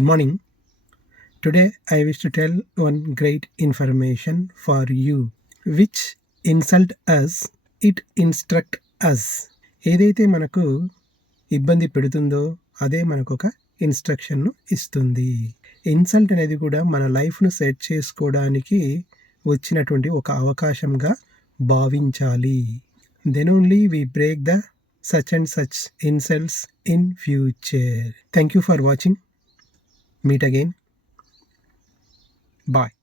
Good morning. Today I wish to tell one great information for you. Which insult us, it instruct us. ఏదైతే మనకు ఇబ్బంది పెడుతుందో అదే మనకొక ఇన్స్ట్రక్షన్ను ఇస్తుంది. ఇన్సల్ట్ అనేది కూడా మన లైఫ్ను సెట్ చేసుకోవడానికి వచ్చినటువంటి ఒక అవకాశంగా భావించాలి. Then only we break the such and such insults in future. Thank you for watching. Meet again. Bye.